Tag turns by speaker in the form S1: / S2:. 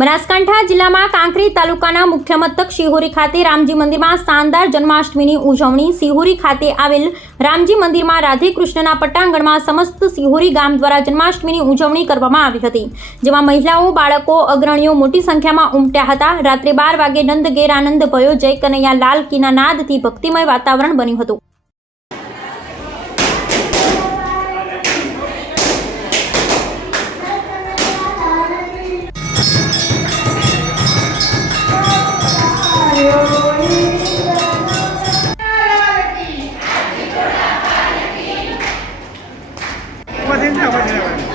S1: બનાસકાંઠા જિલ્લામાં કાંકરી તાલુકાના મુખ્ય મથક શિહોરી ખાતે રામજી મંદિરમાં શાનદાર જન્માષ્ટમીની ઉજવણી. શિહોરી ખાતે આવેલ રામજી મંદિરમાં રાધે કૃષ્ણના પટાંગણમાં સમસ્ત શિહોરી ગામ દ્વારા જન્માષ્ટમીની ઉજવણી કરવામાં આવી હતી, જેમાં મહિલાઓ, બાળકો, અગ્રણીઓ મોટી સંખ્યામાં ઉમટ્યા હતા. રાત્રે બાર વાગે નંદ ગેરાનંદ ભયો જય કનૈયા લાલ કીના નાદથી ભક્તિમય વાતાવરણ બન્યું હતું.
S2: 我今天我花钱。